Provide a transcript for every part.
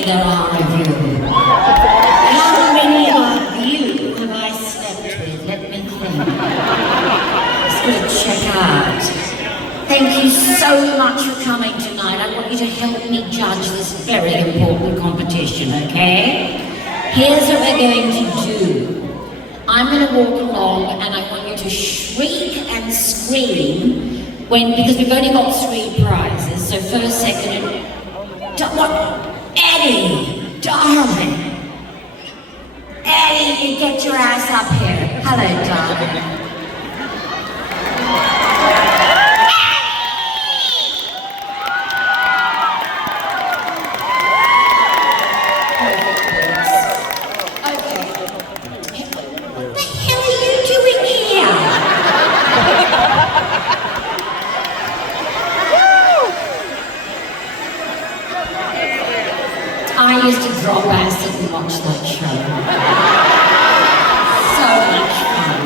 There are of you. How many of you have I slept with? Let me think. Let's go to check out. Thank you so much for coming tonight. I want you to help me judge this very important competition, okay? Here's what we're going to do. I'm going to walk along and I want you to shriek and scream because we've only got 3 prizes. So first, second, and what? Eddie, darling. Eddie, you get your ass up here. Hello, darling. I used to drop acid and watch that show. So much fun.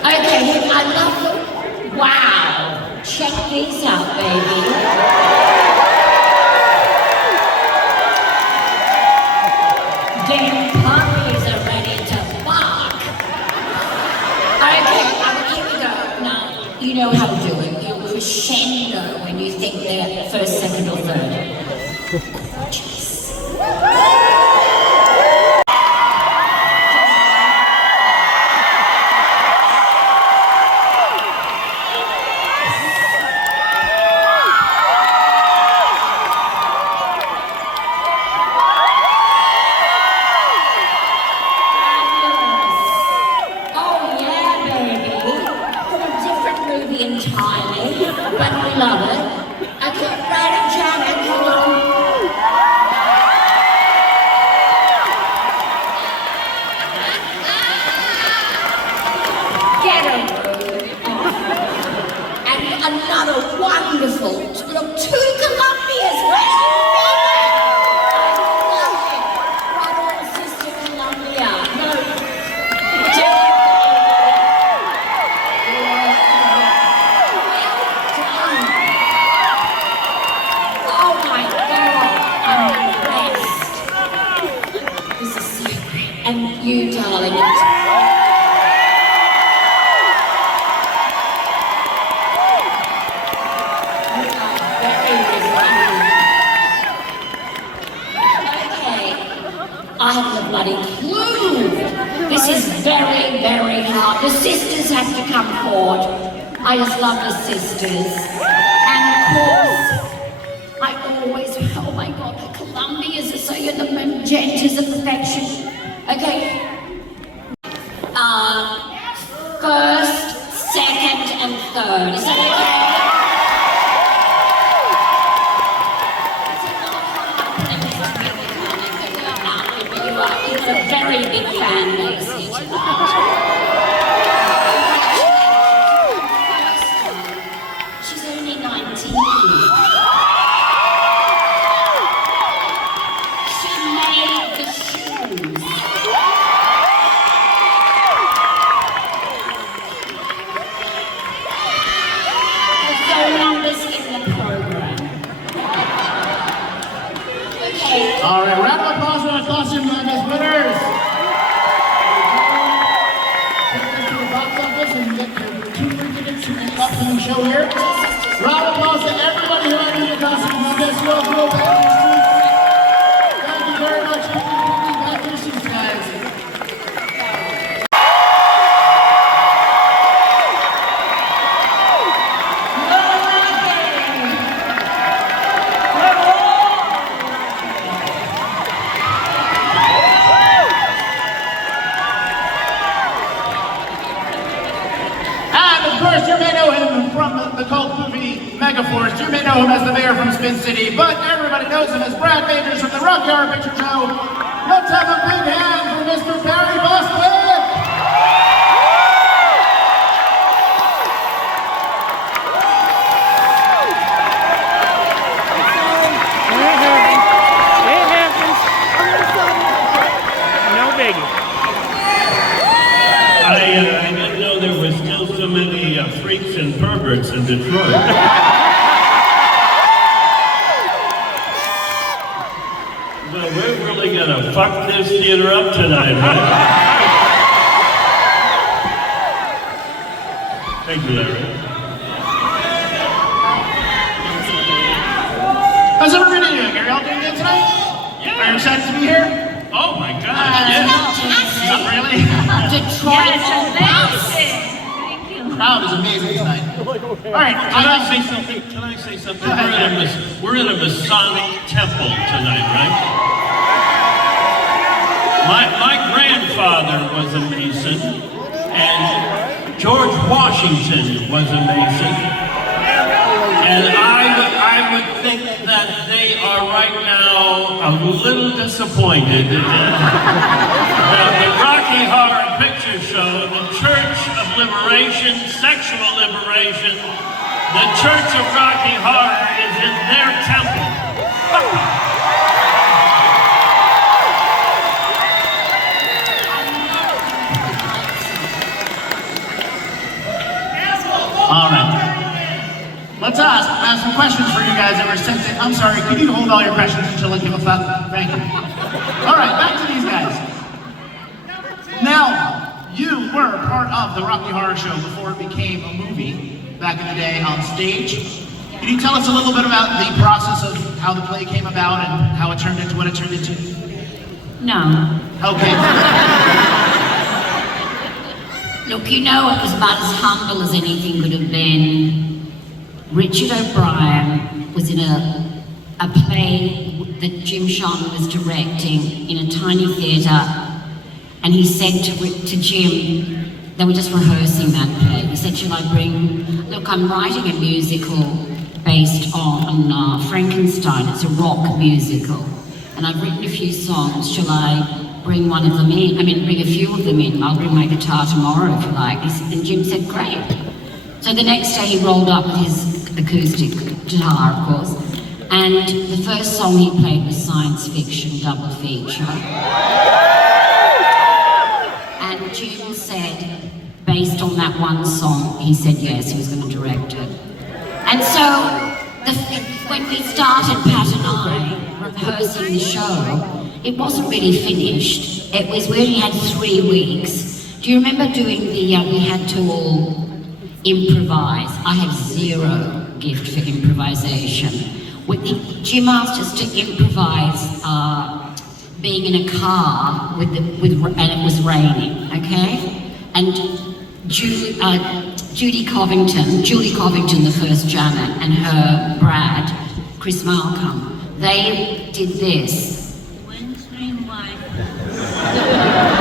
Okay, I love the... Wow! Check these out, baby. Damn puppies are ready to fuck. Okay, here we go. Now, you know how to do it. You crescendo when you think they're first, second, or third. Gorgeous. Oh yeah, baby. From a different movie entirely, but we love it. Okay, right up, Janet, hold on. Another wonderful, look, 2 Columbias, right? I love it. Brother and sister Columbia. No. Oh my God, I'm impressed. This is so great. And you, darling. I haven't a bloody clue. This is very, very hard. The sisters have to come forward. I just love the sisters. And of course, I always, oh my God, the Columbias are so, you're the magentas of perfection. Okay. First, second, and third. Is that okay? It's a very big fan base here tonight. She's only 19. She made the shoes. The phone number's in the program. Okay. All right, round of applause for our costume contest winners. Take this to the box office and get your 2 free tickets to the upcoming show here. Round of applause to everybody who entered the costume contest. You're all back to your seats. Thank you very much. Back to your seats, guys. course, you may know him from the cult movie Megaforce. You may know him as the mayor from Spin City, but everybody knows him as Brad Majors from the Rocky Horror Picture Show. Let's have a big hand for Mr. Barry Bostwick! I didn't know there were still so many freaks and perverts in Detroit. Well, we're really gonna fuck this theater up tonight, right? Thank you, Larry. How's everybody doing? Are y'all doing good tonight? Yeah. Are you excited to be here? Oh my God! Yeah. Not really. Detroit. Yes, amazing. Thank you. Crowd is amazing tonight. All right, Can I say something? Can I say something? We're in a Masonic Temple tonight, right? My grandfather was a Mason, and George Washington was a Mason, and I would think that they are right now a little disappointed. The Rocky Horror Picture Show, the Church of Liberation, Sexual Liberation, the Church of Rocky Horror is in their temple. All right. Let's ask some questions for you guys that were sent in. I'm sorry, could you hold all your questions until I give a fuck? Thank you. All right, back to these guys. Now, you were part of the Rocky Horror Show before it became a movie back in the day on stage. Can you tell us a little bit about the process of how the play came about and how it turned into what it turned into? No. Okay. Look, you know, it was about as humble as anything could have been. Richard O'Brien was in a play that Jim Sean was directing in a tiny theatre, and he said to Jim, they were just rehearsing that play, he said, shall I bring, look, I'm writing a musical based on Frankenstein, it's a rock musical, and I've written a few songs, shall I bring one of them in, bring a few of them in, I'll bring my guitar tomorrow if you like. And Jim said, great. So the next day he rolled up with his acoustic guitar, of course, and the first song he played was science fiction double feature. And Jim said, based on that one song, he said yes, he was going to direct it. And so, when we started, Pat and I, rehearsing the show, it wasn't really finished. We only had 3 weeks. Do you remember doing we had to all improvise? I have 0 gift for improvisation. Jim asked us to improvise being in a car and it was raining, okay? And Julie Covington, the first Janet, and her Brad, Chris Malcolm, they did this. Windscreen wiper.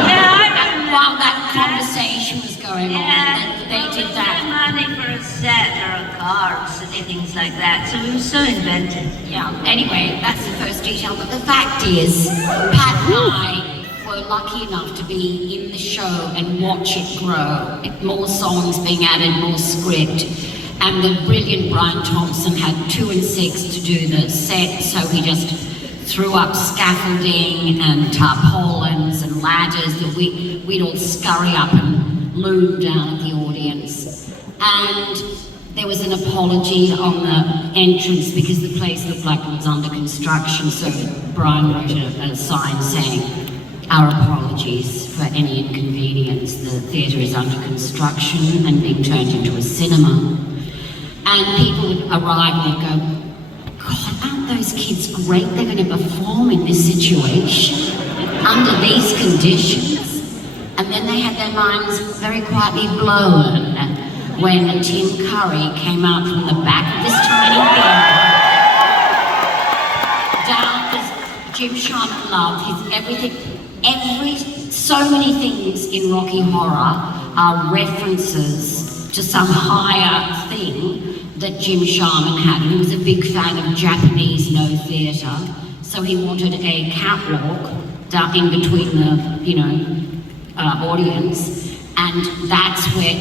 Yeah, I remember. While that conversation was going on, they did that. Money for a set or a car or things like that, so we were so inventive. Yeah, anyway, that's the first detail, but the fact is, Pat and I were lucky enough to be in the show and watch it grow. More songs being added, more script, and the brilliant Brian Thompson had 2 and 6 to do the set, so he just threw up scaffolding and tarpaulins and ladders that we'd all scurry up and loom down at the audience. And there was an apology on the entrance because the place looked like it was under construction, so Brian wrote a sign saying, our apologies for any inconvenience. The theatre is under construction and being turned into a cinema. And people would arrive and they'd go, God, aren't those kids great? They're going to perform in this situation under these conditions. And then they had their minds very quietly blown when Tim Curry came out from the back of this tiny theatre, down as Jim Sharman loved his everything. So many things in Rocky Horror are references to some higher thing that Jim Sharman had. And he was a big fan of Japanese no theatre, so he wanted a catwalk down in between the, audience. And that's where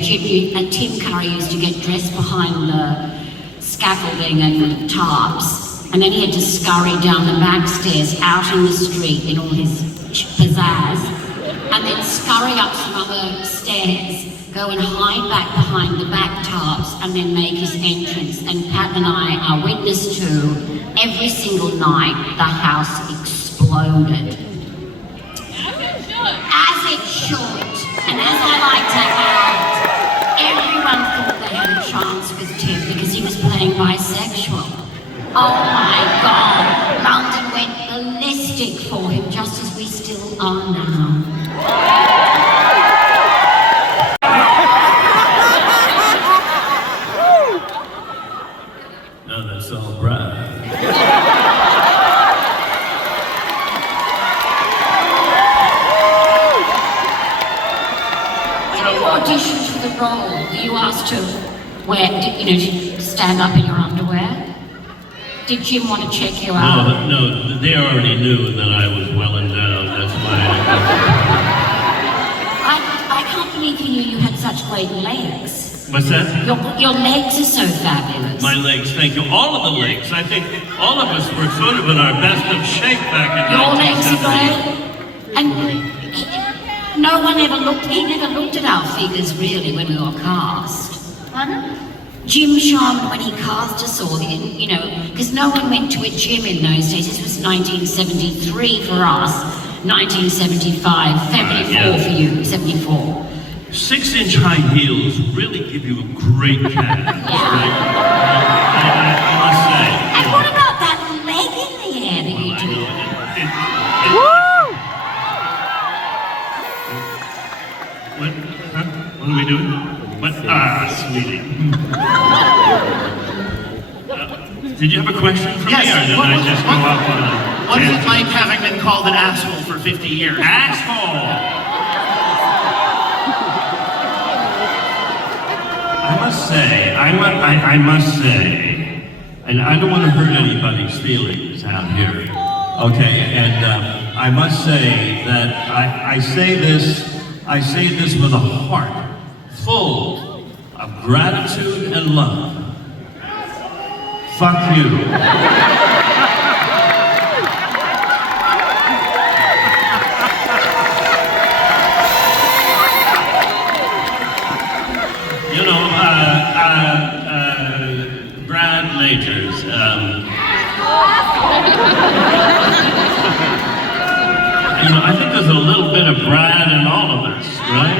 Tim Curry used to get dressed behind the scaffolding and tarps, and then he had to scurry down the back stairs out in the street in all his pizzazz, and then scurry up some other stairs, go and hide back behind the back tarps, and then make his entrance. And Pat and I are witness to every single night the house exploded. As it should. And as I like to add, everyone thought they had a chance with Tim because he was playing bisexual. Oh my God, London went ballistic for him, just as we still are now. No, that's all Brad. Audition for the role, were you asked to stand up in your underwear? Did Jim want to check you out? No, they already knew that I was well endowed, that's why I can't believe you knew you had such great legs. What's that? Your legs are so fabulous. My legs, thank you. All of the legs. I think all of us were sort of in our best of shape back in Your legs are 1970. great. And no one ever looked at our figures really when we were cast. Pardon? Jim Sharman, when he cast us all in, because no one went to a gym in those days. This was 1973 for us, 1975, 74 for you, 74. 6-inch high heels really give you a great calf, right? I must say. And what about that leg in the air that you do? What? Huh? What are we doing? What? Sweetie. Did you have a question for Yes. me, or did I just go off on a... What is it like having been called an asshole for 50 years? Asshole! I must say, and I don't want to hurt anybody's feelings out here, okay? And I must say that I say this with a heart full of gratitude and love. Fuck you. Brad Majors, I think there's a little bit of Brad in all of us, right?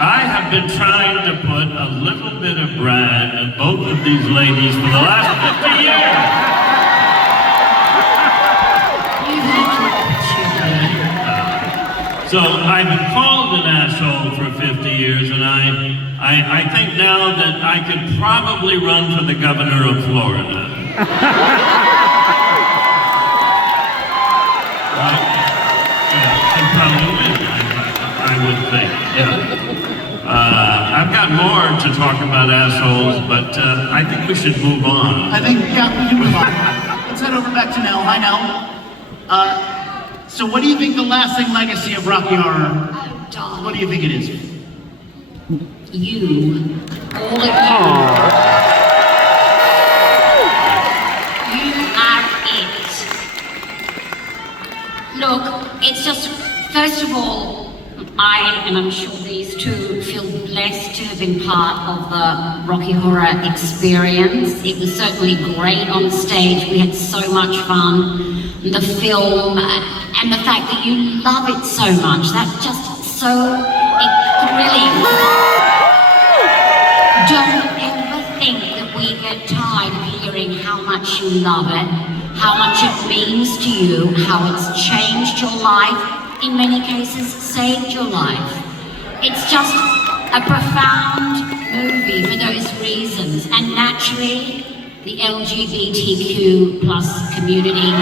I have been trying to put a little bit of Brad in both of these ladies for the last 50 years. So I've been called an asshole for 50 years, and I think now that I could probably run for the governor of Florida. Right? Yeah, and probably win, I would think, yeah. I've got more to talk about assholes, but I think we should move on. I think, yeah, we can move on. Let's head over back to Nell. Hi, Nell. So what do you think the lasting legacy of Rocky Horror? Oh, darling. What do you think it is? You. All of you. You are it. Look, it's just, first of all, and I'm sure these two feel blessed to have been part of the Rocky Horror experience. It was certainly great on stage. We had so much fun. The film and the fact that you love it so much, that's just so thrilling. Don't ever think that we get tired of hearing how much you love it, how much it means to you, how it's changed your life, in many cases saved your life. It's just a profound movie for those reasons, and naturally the LGBTQ plus community #1.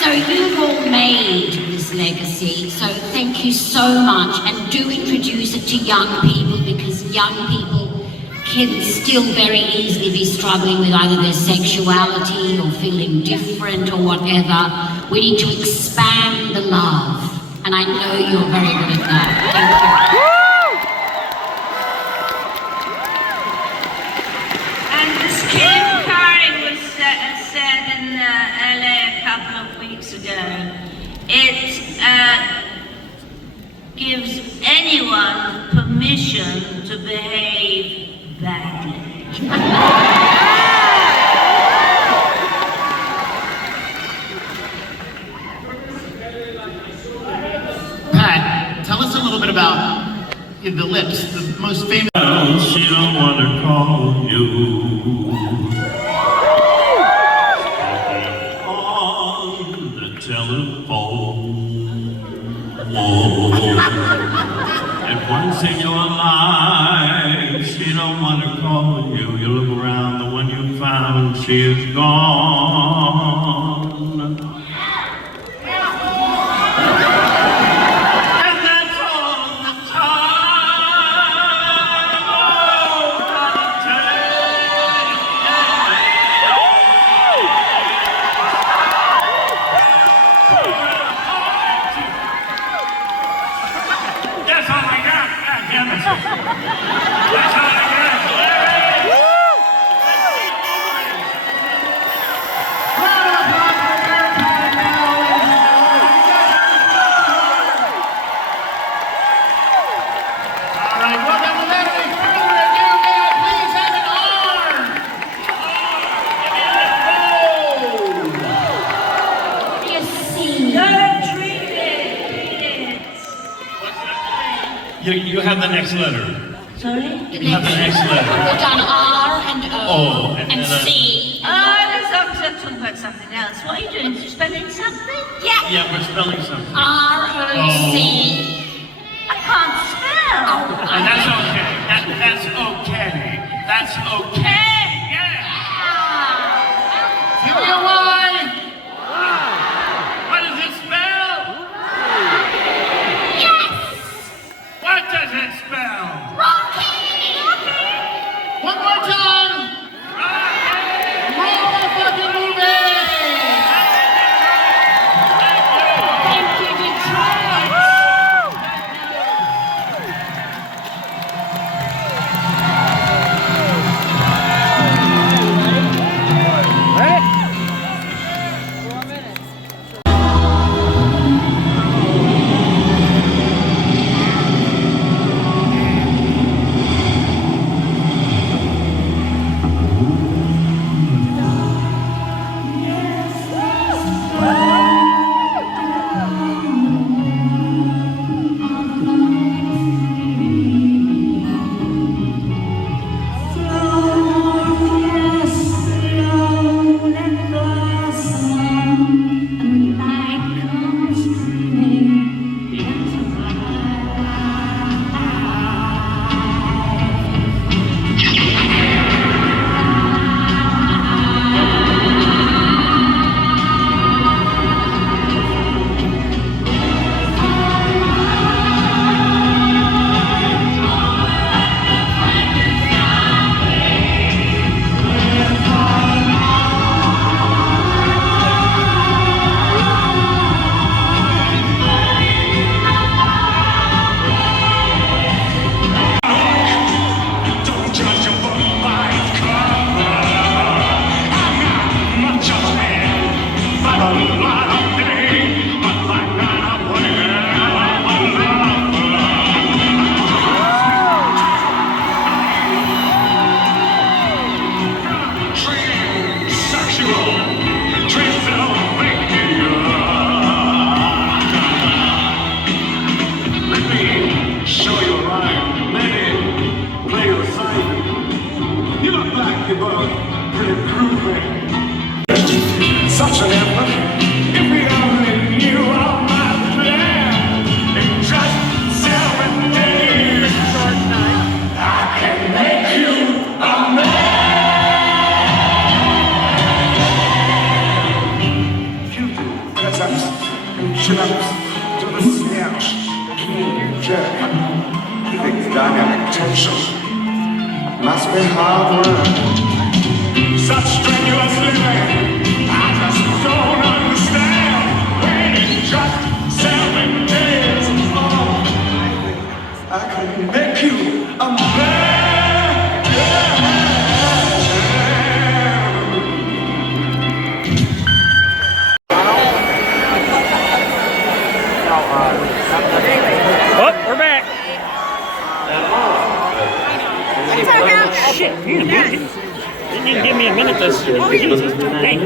So you've all made this legacy. legacy. So thank you so much, and do introduce it to young people, because young people can still very easily be struggling with either their sexuality or feeling different or whatever. We need to expand the love, and I know you're very good at that. Thank you. And as Kim Curry was said in LA a couple of weeks ago, it gives anyone permission to behave badly. Pat, tell us a little bit about the lips, the most famous. She don't want to call you. On the telephone. And once in your life, she don't want to call you. You look around, the one you found, she is gone. And that's all the time. Oh, gotta That's all I got. God damn it. That's all I got. All right, well then, without any further ado, may I please have an arm? You see. Don't read it. You have the next letter. Sorry? You have the next letter. We've done R and O Oh, and and then, C. Oh, let's talk about something else. What are you doing? You spelling something? Yeah. Yeah, we're spelling something. R-O-C. I can't spell. And that's okay. That's okay. That's okay. Yeah. Julia, why? What does it spell? Yes! What does it spell? One more time. Roll the fucking movie. Thank you, Detroit. protection must be hard work. Such strenuous living, I just don't understand. When it's just 7 days long, I could make you a man. Oh, we're back. Shit, you didn't even give me a minute to hey.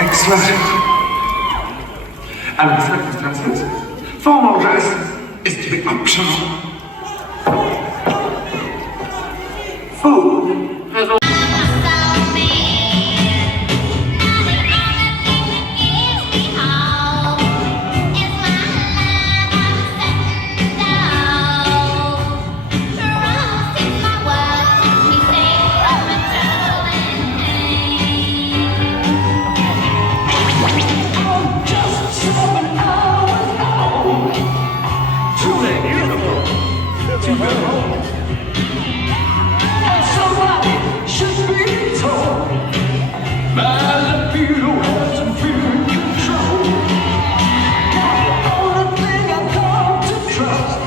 Excellent. Under circumstances, formal dress is to be optional. Food has all. Somebody should be told by the few words and feeling control. The only thing I've come to trust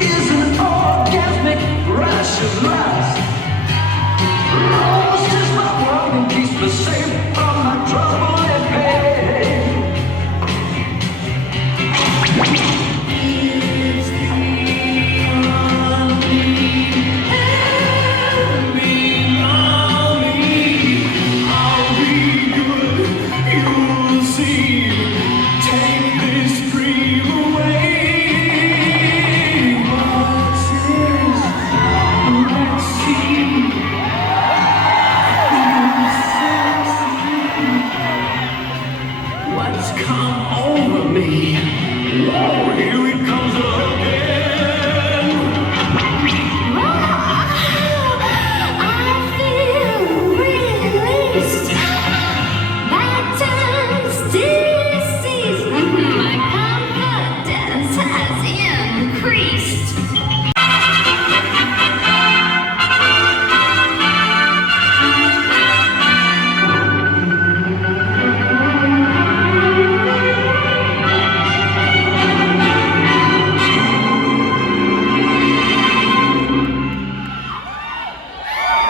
is an orgasmic rush of lust. Lost is my world and keeps me safe from my trouble and pain. What's come over me? Whoa, here it comes again. I feel released. My time still sees my confidence has increased.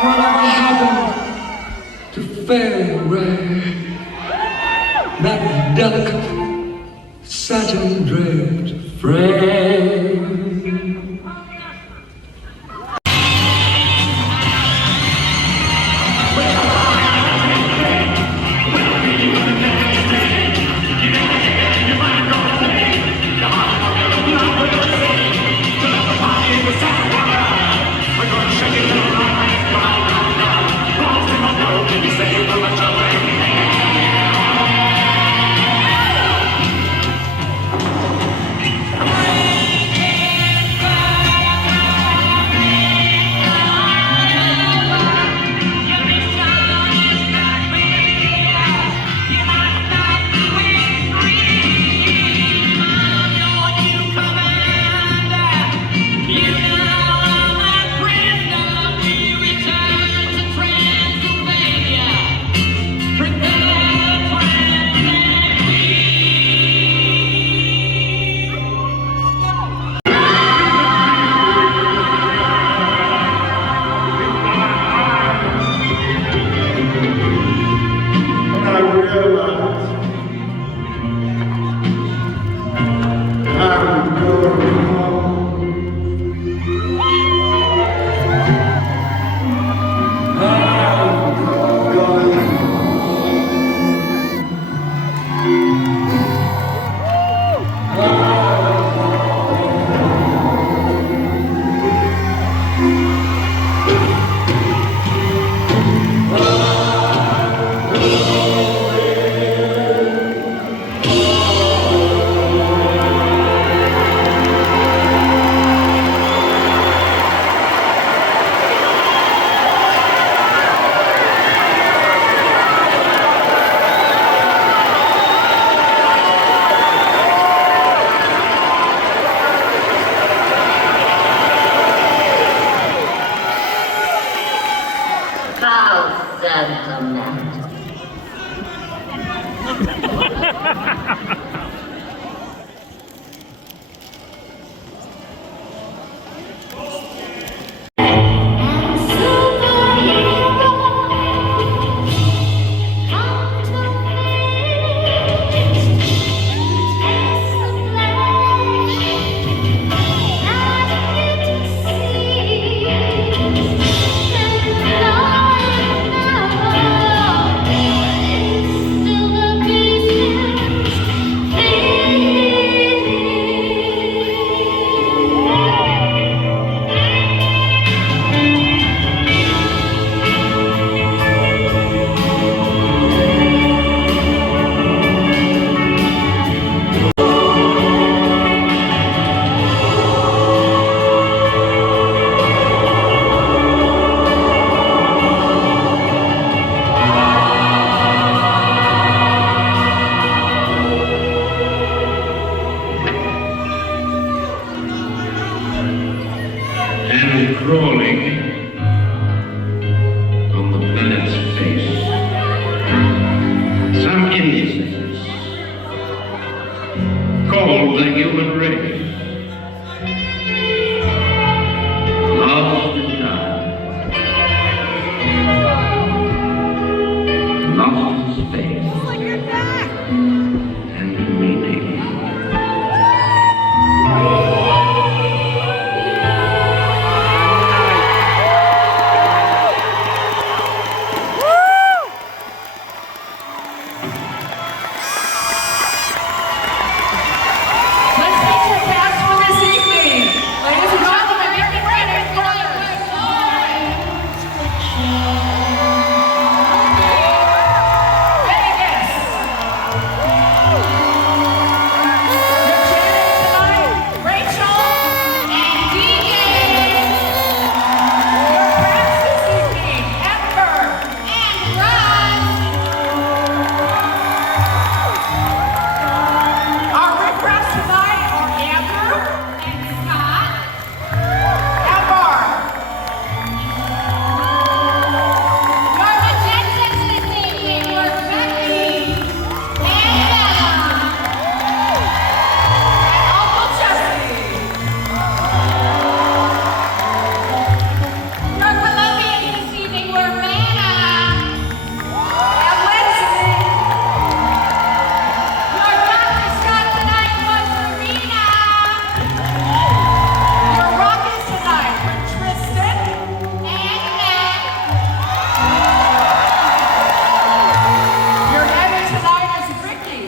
Whatever happened to Fairy Ray, that delicate satin draped frame? called the human race. Lost in time. Lost in space. And in meaning. Let's meet your cast for this evening. Ladies and gentlemen, get ready for Vegas. Your chanting tonight, Rachel and DJ. Your cast this evening, Amber and Ron. Our riffraffs tonight are Amber and Scott and Barb. Your magicians this evening were Becky and Bella. Uncle Jesse. Your Colombians this evening were Manna And Lindsay. Your Dr. Scott tonight was Serena. Your Rockies tonight were Tristan. And Matt. Your heavy tonight is Ricky.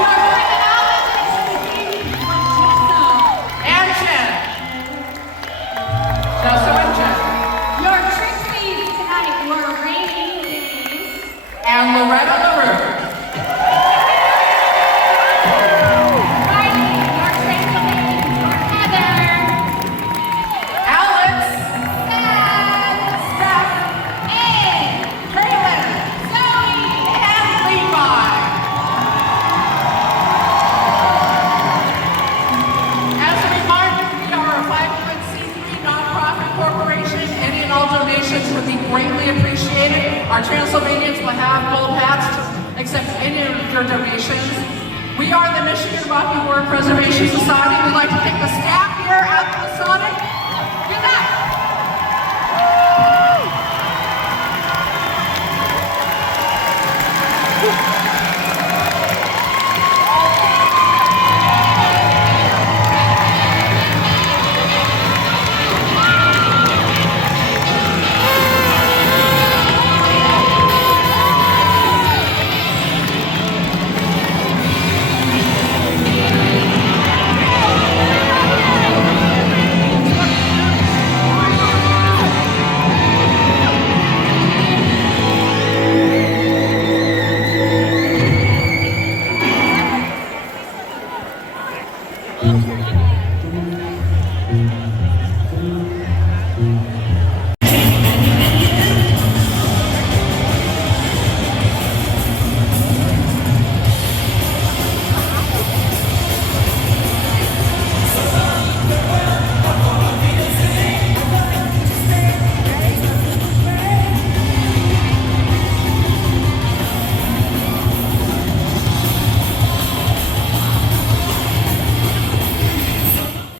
Your criminologists this evening were Jessa. And Jen. Jessa and Jen. Your Trixies tonight were Rainy Days. And Loretta LaRue. Riley, your Transylvanians were Heather. Alex. Sam. Steph. Ed. Kaylin. Zoe. And Levi. As a reminder, we are a 501c3 nonprofit corporation. Any and all donations would be greatly appreciated. Our Transylvanians will have gold hats to accept any of your donations. We are the Michigan Rocky Horror Preservation Society. We'd like to thank the staff here at Masonic